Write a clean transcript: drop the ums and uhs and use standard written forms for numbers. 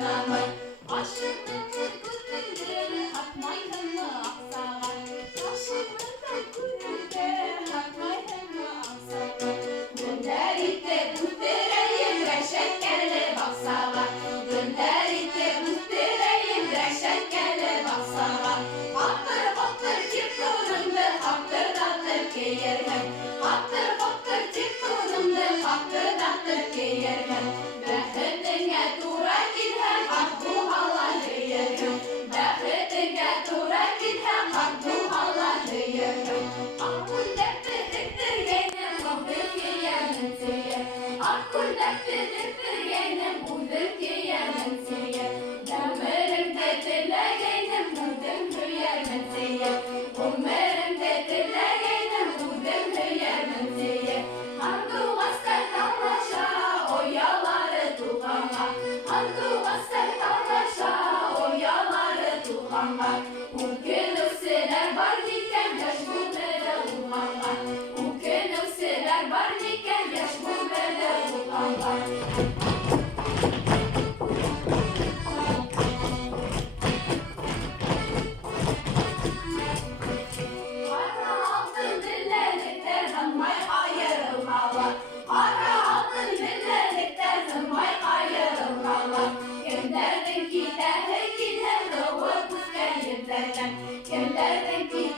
anamı. Aşırı kurunları atmayın mı aksağa? Aşırı kurunları atmayın mı aksağa? Gönderite muhtereyim reşekkele baksağa. Gönderite muhtereyim reşekkele baksağa. Hattır hattır çıktığımdı hattır dattır keyirgen. Hattır hattır çıktığımdı hattır dattır keyirgen. Behretine dura gidhem akbu Allah'ı yergen. Behretine dura gidhem akbu Allah'ı yergen. Akul defter yenim muhbir yenim siye. Akul defter yenim muhbir yenim siye. Demerim dedile yenim muhbir yenim siye. Umerim dedile yenim muhbir yenim siye. Hangi vasıta kallaşa oyaları tuğama. Hangi vasıta kallaşa oyaları tuğama. Ukenüseler var iken yaş bu bere uğama. Ukenüseler var iken yaş bu bere uğama. Ara altın dillerlikten hımmay ayrılmalı. Ara altın dillerlikten hımmay ayrılmalı. Kim derdin ki tehe ki tehe rıvı kutken yedlerden. Kim derdin ki